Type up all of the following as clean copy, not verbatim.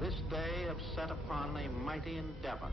This day have set upon a mighty endeavor.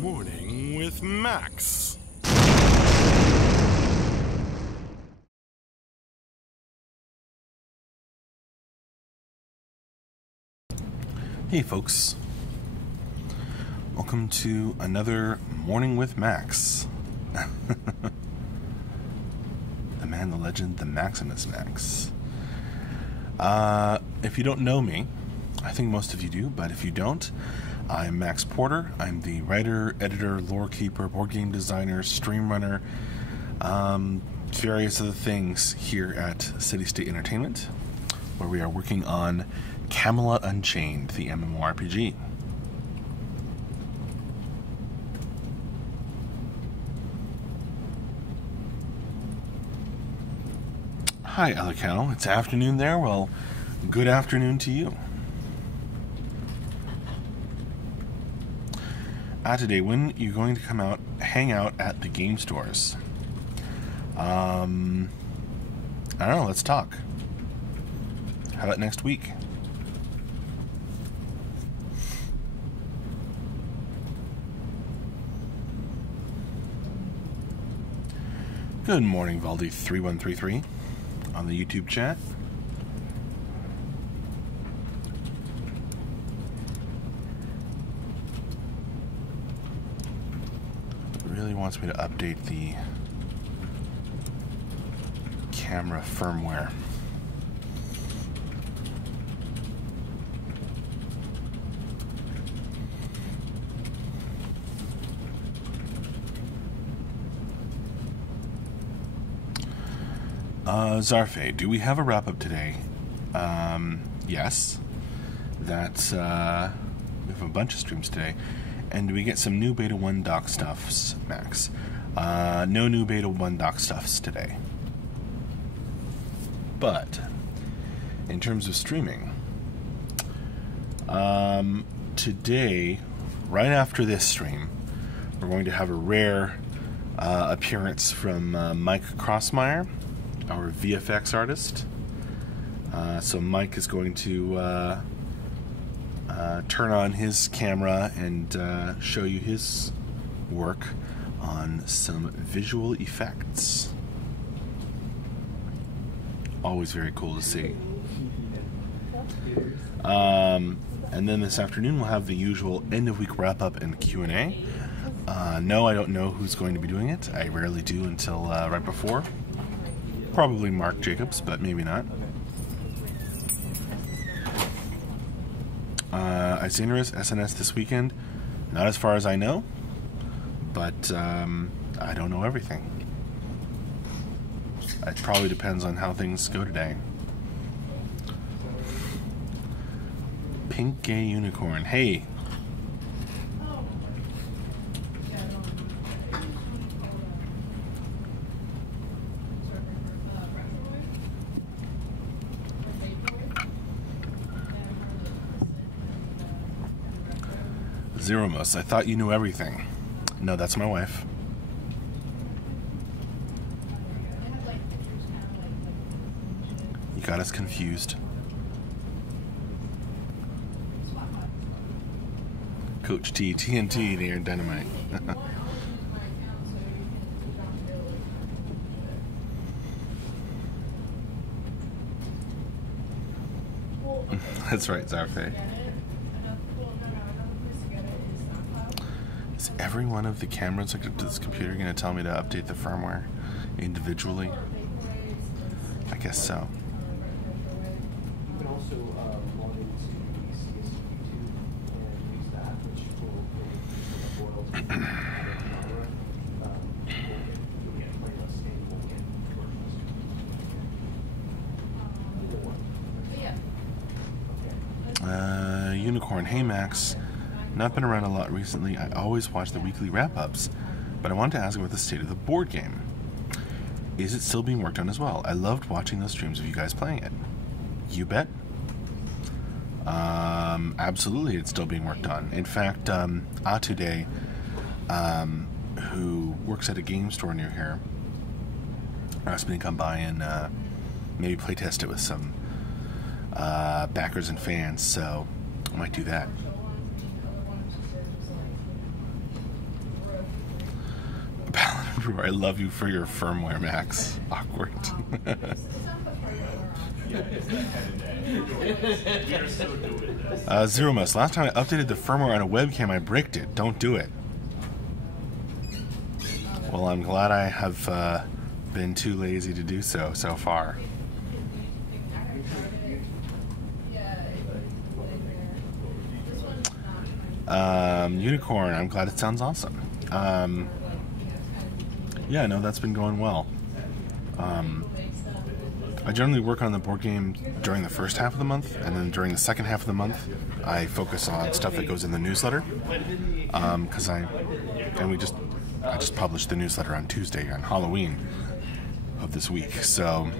Morning with Max. Hey folks, welcome to another Morning with Max. The man, the legend, the Maximus Max. If you don't know me, I think most of you do, but if you don't, I'm Max Porter. I'm the writer, editor, lore keeper, board game designer, stream runner, various other things here at City State Entertainment, where we are working on Camelot Unchained, the MMORPG. Hi, Alicano. It's afternoon there. Well, good afternoon to you. Today, when you're going to come out, hang out at the game stores? I don't know. Let's talk. How about next week? Good morning, Valdi3133 on the YouTube chat. It really wants me to update the camera firmware. Zarfe, do we have a wrap-up today? Yes. That's, we have a bunch of streams today. And do we get some new Beta 1 dock stuffs, Max? No new Beta 1 dock stuffs today. But, in terms of streaming, today, right after this stream, we're going to have a rare appearance from Mike Crossmeyer, our VFX artist. So Mike is going to turn on his camera and show you his work on some visual effects. Always very cool to see. And then this afternoon we'll have the usual end-of-week wrap-up and Q&A. No, I don't know who's going to be doing it. I rarely do until right before. Probably Mark Jacobs, but maybe not. Isanarus SNS this weekend. Not as far as I know, but I don't know everything. It probably depends on how things go today. Pink Gay Unicorn. Hey. Zeromos, I thought you knew everything. No, that's my wife. You got us confused. Coach T, TNT, they are dynamite. That's right, Zarfe. Is every one of the cameras hooked up to this computer going to tell me to update the firmware individually? I guess so. You can also log into CSU and use that, which will boil to the genre. You'll get playlists and you won't get versions. Unicorn, hey Max. Not been around a lot recently. I always watch the weekly wrap-ups, but I wanted to ask about the state of the board game. Is it still being worked on as well? I loved watching those streams of you guys playing it. You bet. Absolutely, it's still being worked on. In fact, Atude, who works at a game store near here, asked me to come by and maybe playtest it with some backers and fans, so I might do that. I love you for your firmware, Max. Awkward. Zeromos, last time I updated the firmware on a webcam, I bricked it. Don't do it. Well, I'm glad I have been too lazy to do so far. Unicorn, I'm glad it sounds awesome. Yeah, no, that's been going well. I generally work on the board game during the first half of the month, and then during the second half of the month, I focus on stuff that goes in the newsletter. Because I just published the newsletter on Tuesday, on Halloween of this week. So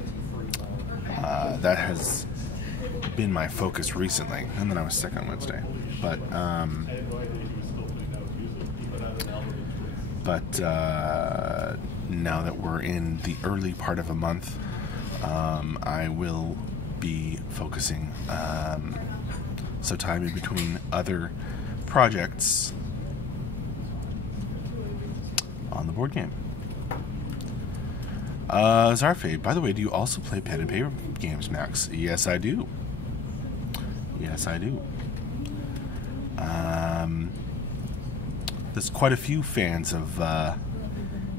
that has been my focus recently, and then I was sick on Wednesday. But now that we're in the early part of a month, I will be focusing some time in between other projects on the board game. Zarfade, by the way, do you also play pen and paper games, Max? Yes, I do. Yes, I do. There's quite a few fans of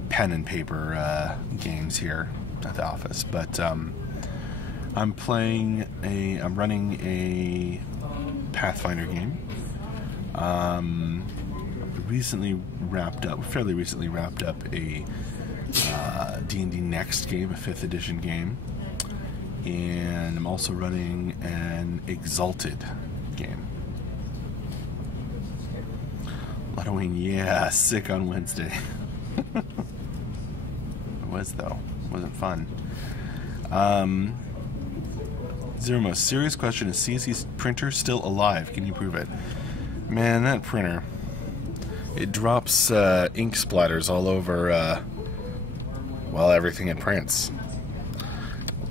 pen and paper games here at the office, but I'm running a Pathfinder game. Fairly recently wrapped up a D&D Next game, a 5th edition game, and I'm also running an Exalted game. Halloween, yeah, sick on Wednesday. It was, though. It wasn't fun. Zero, serious question, is CSE's printer still alive? Can you prove it? Man, that printer, it drops ink splatters all over, everything it prints.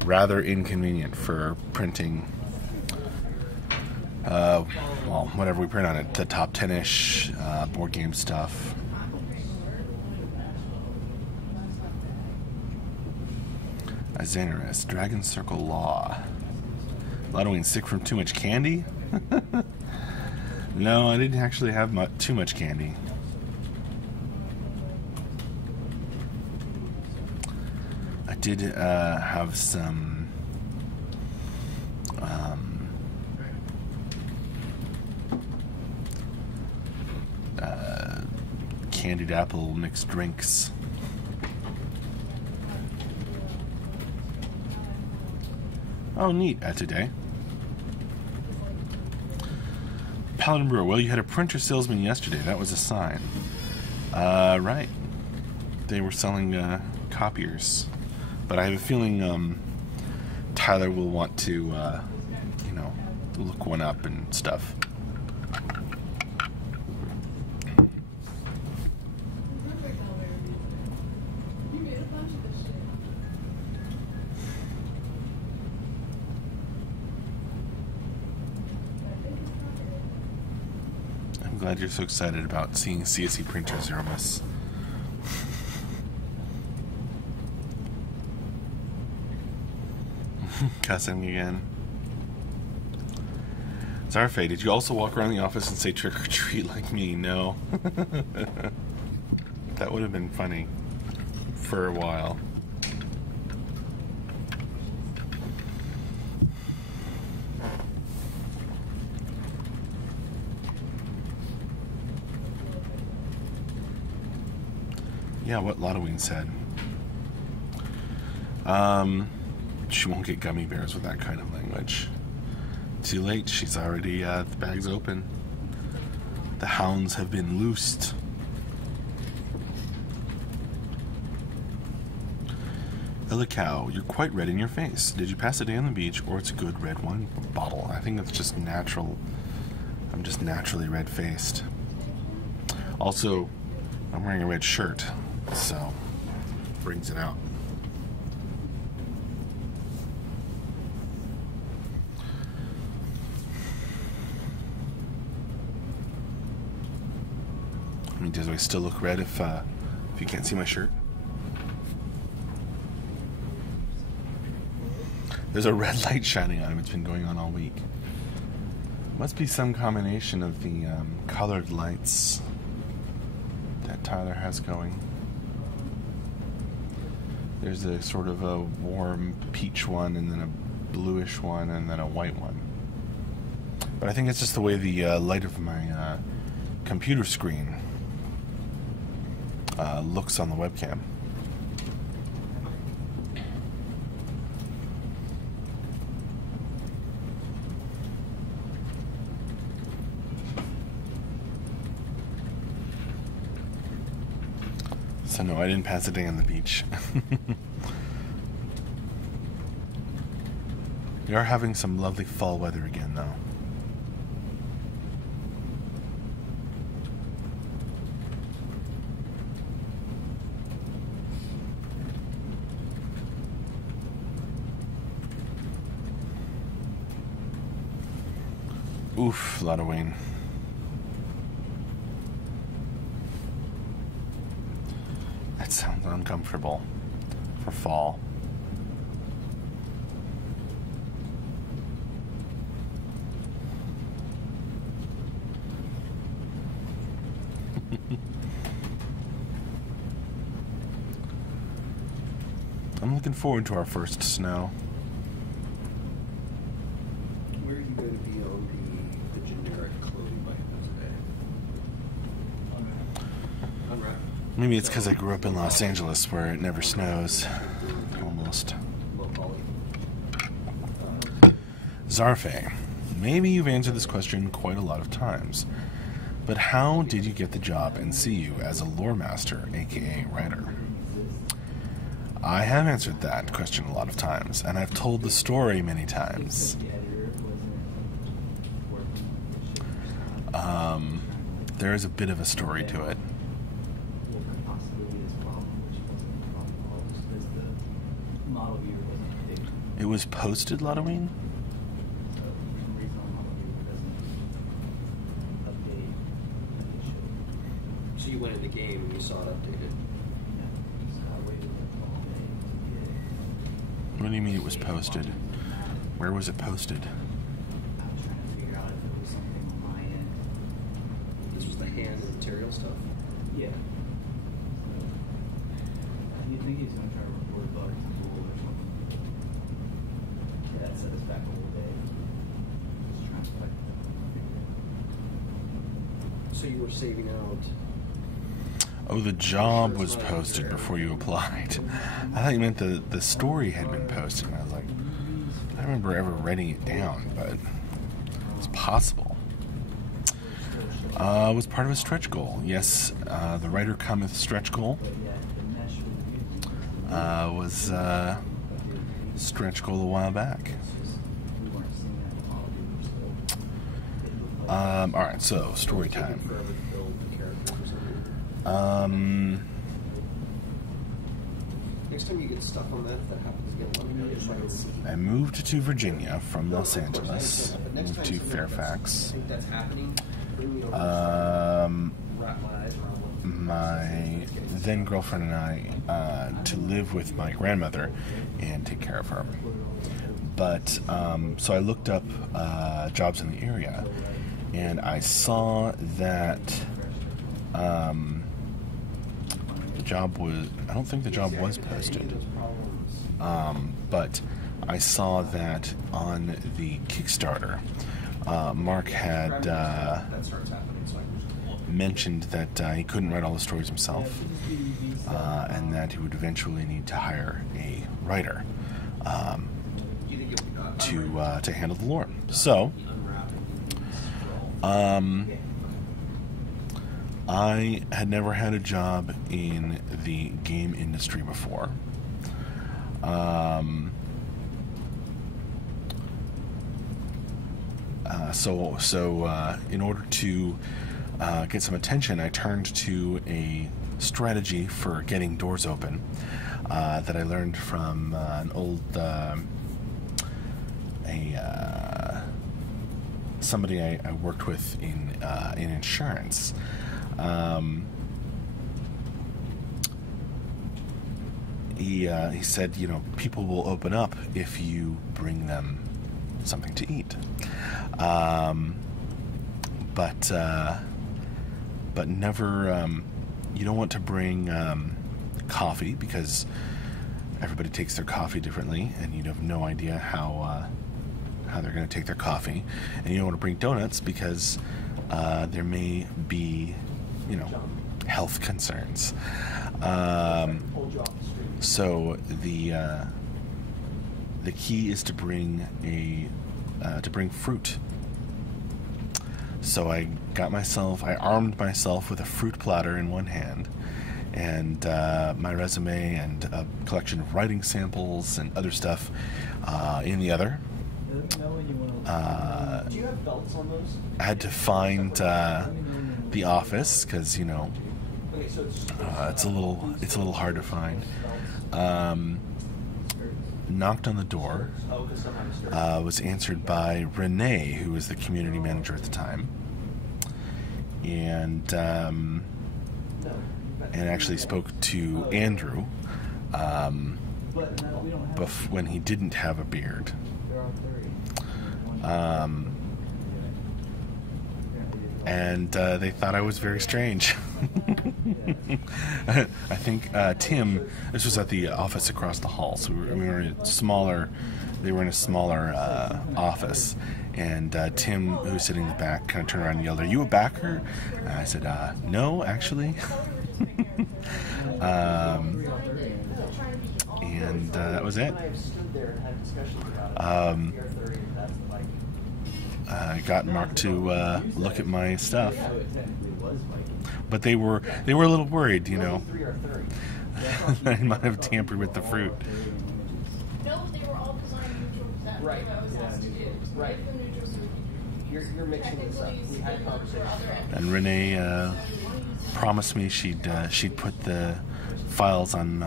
Rather inconvenient for printing, whatever we print on it, the top 10-ish board game stuff. Xanaris, Dragon Circle Law. Ludwig, sick from too much candy? No, I didn't actually have too much candy. I did have some candied apple mixed drinks. Oh, neat. Today. Paladin Brewer. Well, you had a printer salesman yesterday. That was a sign. Right. They were selling copiers. But I have a feeling Tyler will want to, look one up and stuff. I'm glad you're so excited about seeing CSE printers, Aramis. Cussing again. Zarfe, did you also walk around the office and say trick or treat like me? No. That would have been funny for a while. Yeah, what Lotoween said. She won't get gummy bears with that kind of language. Too late, she's already, the bag's open. The hounds have been loosed. Illicow, you're quite red in your face. Did you pass a day on the beach, or it's a good red wine bottle? I think it's just natural. I'm just naturally red-faced. Also, I'm wearing a red shirt, so brings it out. I mean, does I still look red if you can't see my shirt? There's a red light shining on him. It's been going on all week. Must be some combination of the colored lights that Tyler has going. There's a sort of a warm peach one, and then a bluish one, and then a white one. But I think it's just the way the light of my computer screen looks on the webcam. So no, I didn't pass a day on the beach. We are having some lovely fall weather again, though. Oof, a lot of rain. That sounds uncomfortable. for fall. I'm looking forward to our first snow. Where are you going to be on the generic clothing by today? Unwrap. Maybe it's because I grew up in Los Angeles where it never snows. Almost. Low poly. Zarfe, maybe you've answered this question quite a lot of times, but how did you get the job in CU as a lore master, aka writer? I have answered that question a lot of times, and I've told the story many times. There is a bit of a story to it. It was posted Halloween? So you went in the game and you saw it updated? What do you mean it was posted? Where was it posted? This was the hand and material stuff? Yeah. You think he's going to try to record bugs in Google or something? Yeah, that set us back a little bit. Just trying to fight that. So you were saving out. Oh, the job was posted before you applied. I thought you meant the story had been posted. And I was like, I don't remember ever writing it down, but it's possible. It was part of a stretch goal. Yes, the Writer Cometh stretch goal was stretch goal a while back. Alright, so story time. Next time you get stuck on that, if that happens again, let me know just so I can see. I moved to Virginia from Los Angeles, moved to Fairfax. I think that's happening. Bring me over wrap my eyes around what My then girlfriend and I to live with my grandmother and take care of her. But so I looked up jobs in the area, and I saw that the job was, I don't think the job was posted, but I saw that on the Kickstarter, Mark had mentioned that he couldn't write all the stories himself, and that he would eventually need to hire a writer to handle the lore. So I had never had a job in the game industry before. So in order to get some attention, I turned to a strategy for getting doors open that I learned from an old somebody I worked with in insurance. He said, you know, people will open up if you bring them something to eat. But never, you don't want to bring coffee, because everybody takes their coffee differently, and you have no idea how they're going to take their coffee. And you don't want to bring donuts because there may be, you know, health concerns. So the key is to bring fruit. So I armed myself with a fruit platter in one hand, and my resume and a collection of writing samples and other stuff in the other. Do you have belts on those? I had to find the office, because, you know, it's a little hard to find. Knocked on the door, was answered by Renee, who was the community manager at the time, and actually spoke to Andrew, when he didn't have a beard. And they thought I was very strange. I think Tim, this was at the office across the hall, so we were in a smaller, they were in a smaller office, and Tim, who was sitting in the back, kind of turned around and yelled, "Are you a backer?" And I said, "No, actually." And that was it. I got Mark to look at my stuff, but they were a little worried, you know. I might have tampered with the fruit. No, they were all design neutral. That's what I was asked to do. Right. You're mixing this up. We had conversation. And Renee promised me she'd put the files on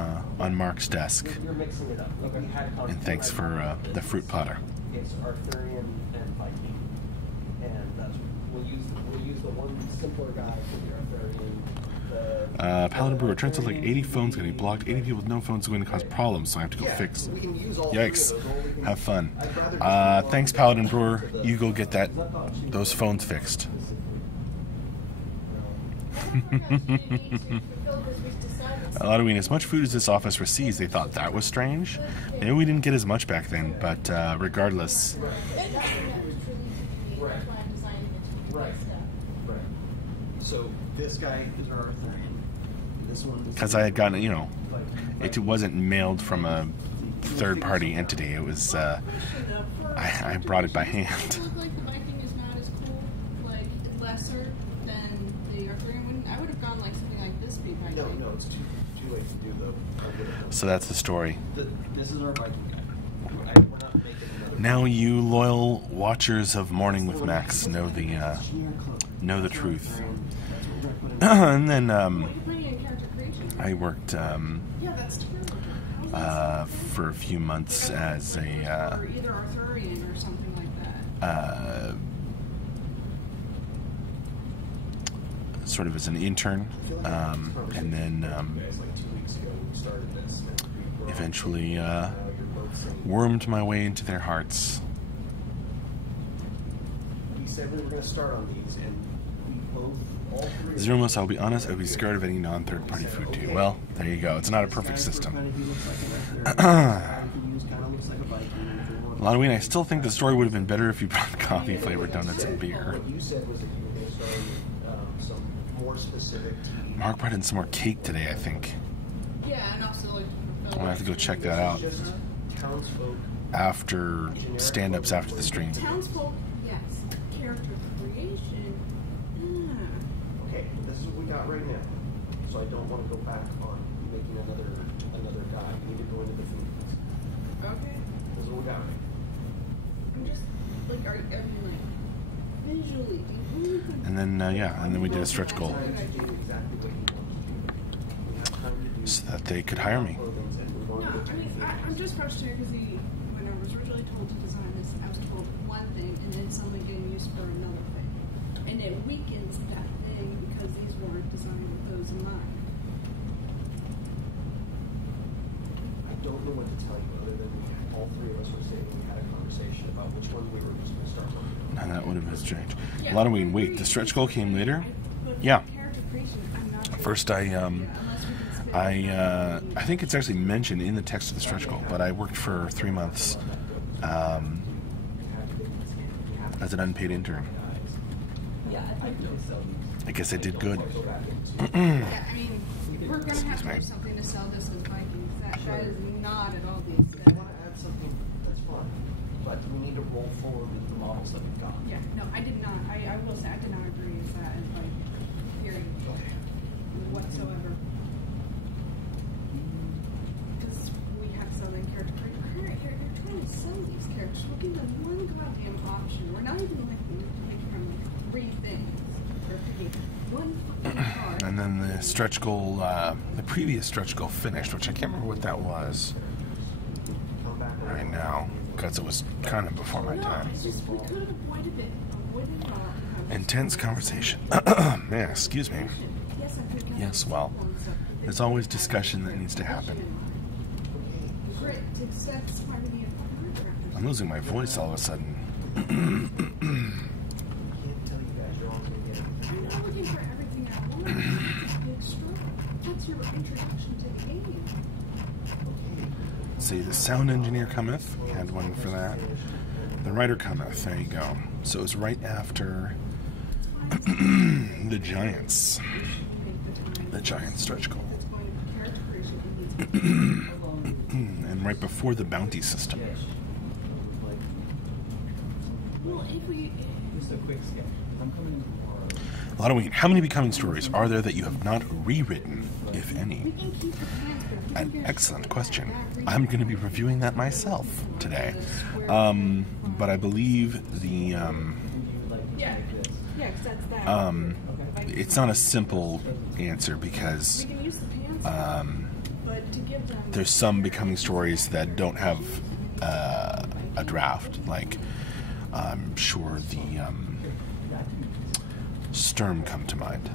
Mark's desk. You're mixing it up. We had And thanks for the fruit platter. It's Arthurian and Viking, and that's we'll use the one simpler guy for the Arthurian. Paladin Brewer, turns out like 80 phones getting blocked. 80 people with no phones are going to cause problems, so I have to go fix. Yikes. Have fun. Thanks, Paladin Brewer. You go get those phones fixed. Halloween, as much food as this office receives, they thought that was strange. Maybe we didn't get as much back then, but regardless. Right. So this guy is our Arthurian. This one. Because I had gotten, you know, it wasn't mailed from a third-party entity. It was, I brought it by hand. It looked like the Viking is not as cool, like lesser than the Arthurian. I would have gone like something like this beat Viking. No, it's too late to do though. So that's the story. This is our Viking guy. We're not making another. Now you loyal watchers of Morning with Max know the truth. And then I worked for a few months as a or either Arthurian or something like that. Sort of as an intern, and then eventually wormed my way into their hearts. We said we were going to start on these, and we both, all three. Zeromos, I'll be honest, I would be scared of any non-third-party food too. Well, there you go. It's not a perfect system. Halloween, I still think the story would have been better if you brought coffee-flavored donuts and beer. What you said was that you were going to start some more specific tea. Mark brought in some more cake today, I think. Yeah, and also like. I'm gonna have to go check that out after stand-ups after the stream. Townsfolk, yes. Character creation. Okay, this is what we got right now. So I don't want to go back on making another guy. We need to go into the food. Okay. This is what we got. I'm just like, are you like visually? And then and then we did a stretch goal so that they could hire me. No, I mean, I'm just frustrated because when I was originally told to design this, I was told one thing and then something getting used for another thing. And it weakens that thing because these weren't designed with those in mind. I don't know what to tell you other than all three of us were sitting and we had a conversation about which one we were just going to start working on. And that would have been strange. Yeah, Halloween, wait, the stretch goal came later? Yeah. First I think it's actually mentioned in the text of the stretch goal, but I worked for 3 months as an unpaid intern. I guess I did good. Yeah, I mean, we're going to have to have something to sell this as Vikings. That is not at all the If extent. you want to add something, that's fine. But we need to roll forward with the models that we've got. Yeah, no, I did not. I will say I did not agree with that as like period whatsoever. Because we have Southern character. You're trying to sell these characters. We'll give them one goddamn option. We're not even like making them like 3 things. We're picking one fucking card. And then the stretch goal, the previous stretch goal finished, which I can't remember what that was right now, because it was kind of before my time. It's just we could have avoided it. Intense conversation. Yeah, excuse me. Yes, well, there's always discussion that needs to happen. great. That's part of the art director. I'm losing my voice all of a sudden. Can't tell you guys you're all gonna get it. I'm not looking for everything I want. It's a big story. That's your introduction to the game. See, the sound engineer cometh. We had one for that. The writer cometh. There you go. So it was right after the Giants. The Giants stretch goal. It's going to be character creation. And right before the bounty system. Well, if we... Just a quick sketch. I'm coming tomorrow. Halloween, how many Becoming stories are there that you have not rewritten, if We any? can keep the pants, but if we An can get excellent question. that I'm going to be reviewing that myself today. But I believe the Yeah. Yeah, because that's that. it's not a simple answer We because can use the pants, but to give them... there's some Becoming stories that don't have a draft. Like I'm sure the Sturm come to mind.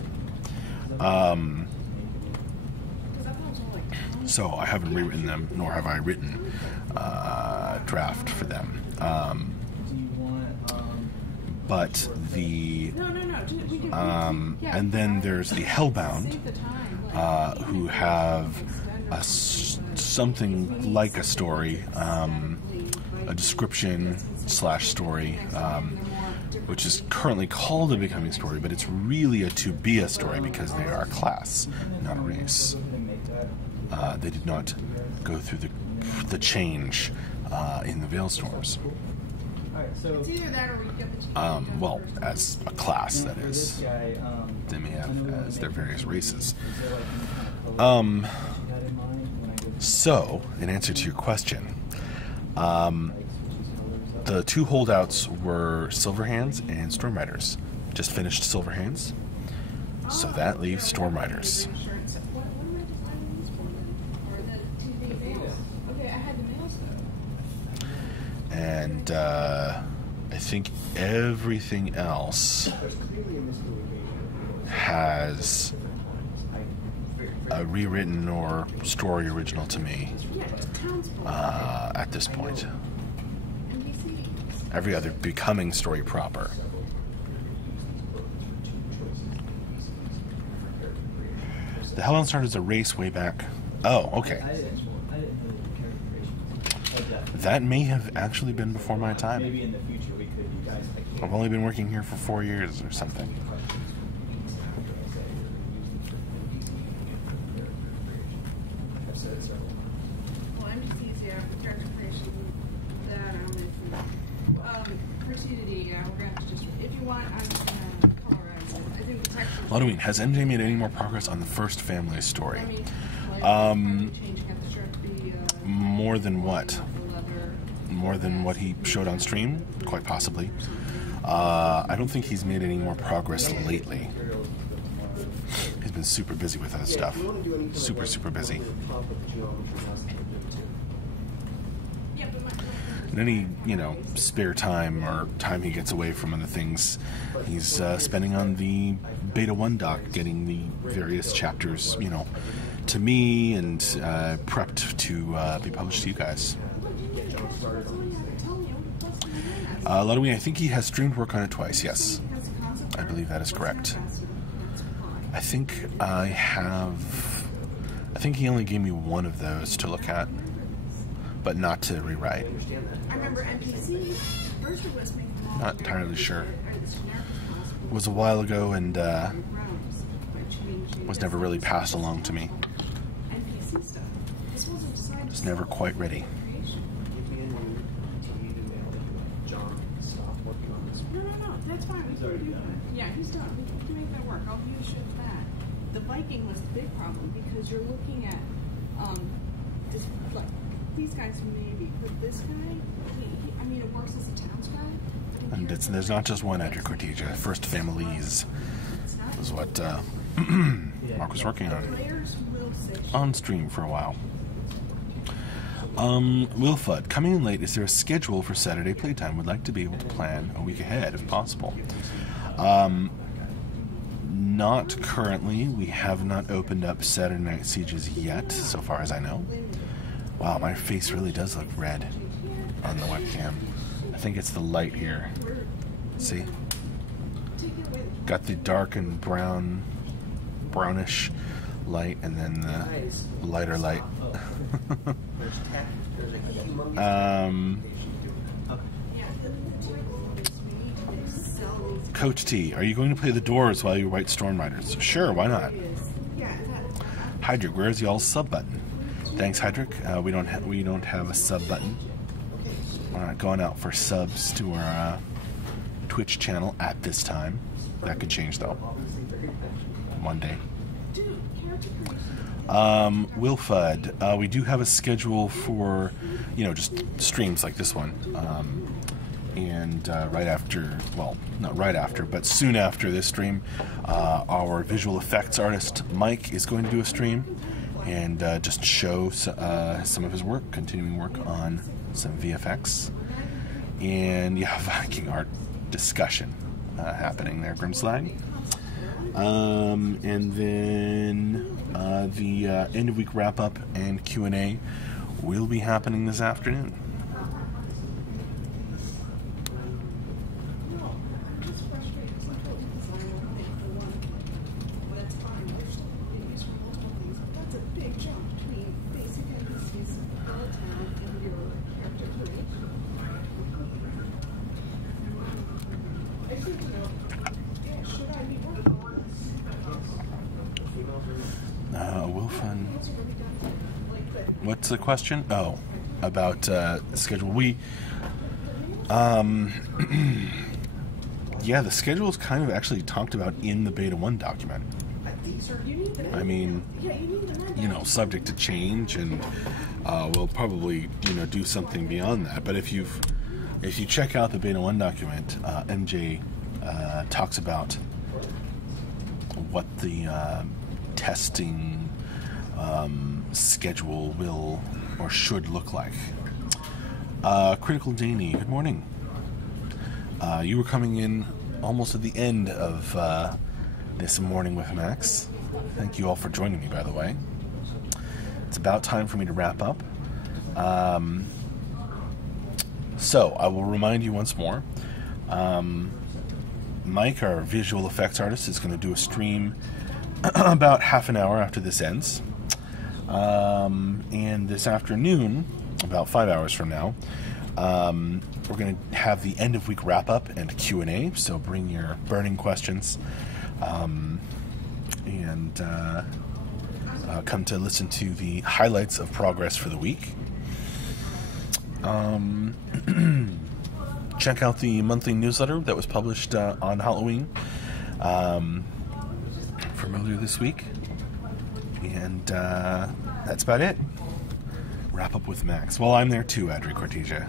So I haven't rewritten them, nor have I written draft for them. Do you want, But the No. We can, and then there's the Hellbound, who have something like a story, a description / story, which is currently called a Becoming story, but it's really a to be a story because they are a class, not a race. They did not go through the change in the Veilstorms. alright, so. It's either that or we get the... Well, as a class, that for this is. guy, They may have as their various races. is there like any kind of color you got in mind when I go through, So, in answer to your question, like, switches colors up? the two holdouts were Silverhands and Stormriders. Just finished Silverhands, so that leaves Stormriders. What am I designing these for then? Or the TV nails? Okay, I had the nails though. And I think everything else There's clearly a miscommunication. has a rewritten or story original to me Yeah, townspeople. at this point. NBC. Every other Becoming story proper. The Hellbound started as a race way back. Oh, okay. I didn't know the character creation. That may have actually been before my time. Maybe in the future we could, you guys, I can't. I've only been working here for 4 years or something. I've said it several times. Well, NBC's, yeah, character creation, that I'm into. For CDD, yeah, we're gonna have to just, if you want, I'm just gonna colorize it. I think the texture... Halloween, has NJ made any more progress on the first family story? I mean, like, changing up the shirt to be, More than what? the leather. More than what he showed on stream? Quite possibly. I don't think he's made any more progress lately. He's been super busy with other stuff. If you want to do anything Super, like super busy. over the top of the geometry, that's the thing too. Yeah, but my... In any, spare time or time he gets away from other things, he's spending on the Beta 1 doc, getting the various chapters, to me and prepped to be published to you guys. Ludwig, I think he has streamed work on it twice, yes. I believe that is correct. I think he only gave me one of those to look at, but not to rewrite. I remember NPC first it was making them all Not entirely sure. as generic as possible. It was a while ago and Realms by changing was never really passed along to me. NPC stuff. This wasn't decided. Was never quite ready. Creation. Give me a new TV email that you're like, John, stop working on this. No, that's fine. We can do that. Yeah, he's done. We can make that work. I'll do the shit with that. The Viking was the big problem because you're looking at this, like these guys maybe, but this guy, I mean, it works as a towns guy. And there's not just one Edric Cortesia. First Families was what Mark was working on. Players will say shit. On stream for a while. Wilfud, coming in late, is there a schedule for Saturday playtime? Would like to be able to plan a week ahead if possible. Not currently. We have not opened up Saturday Night Sieges yet, so far as I know. Wow, my face really does look red on the webcam. I think it's the light here. See? Got the dark and brownish light, and then the lighter light. Coach T, are you going to play the Doors while you write Storm Riders? Sure, why not? Hydric, where's y'all's sub button? Thanks, Hydric. We don't have a sub button. We're not going out for subs to our Twitch channel at this time. That could change though. One day. Wilfud, we do have a schedule for, just streams like this one. And right after, well, not right after, but soon after this stream, our visual effects artist Mike is going to do a stream and just show some of his work, continuing work on some VFX. And yeah, Viking art discussion happening there, Grimslag. And then the end of week wrap up and Q&A will be happening this afternoon. What's the question? Oh, about schedule. Yeah, the schedule is kind of actually talked about in the Beta 1 document. I mean, subject to change, and we'll probably, do something beyond that. But if you check out the Beta 1 document, MJ talks about what the testing schedule will or should look like. Critical Danny, good morning. You were coming in almost at the end of this Morning with Max. Thank you all for joining me, by the way. It's about time for me to wrap up. So I will remind you once more. Mike, our visual effects artist, is going to do a stream about half an hour after this ends. And this afternoon, about 5 hours from now, we're going to have the end of week wrap up and Q&A. So bring your burning questions, and come to listen to the highlights of progress for the week. Check out the monthly newsletter that was published on Halloween from earlier this week. And that's about it. Wrap up with Max. Well, I'm there too, Adri Cortesia.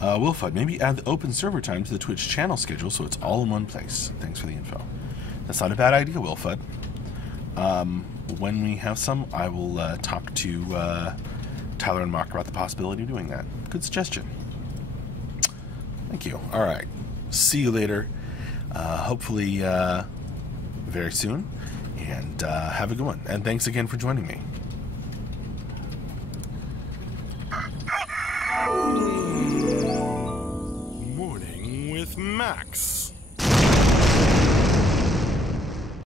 Wilfud, maybe add the open server time to the Twitch channel schedule so it's all in one place. Thanks for the info. That's not a bad idea, Wilfud. When we have some, I will talk to Tyler and Mark about the possibility of doing that. Good suggestion. Thank you. All right. See you later. Hopefully very soon. And have a good one. And thanks again for joining me. Morning with Max.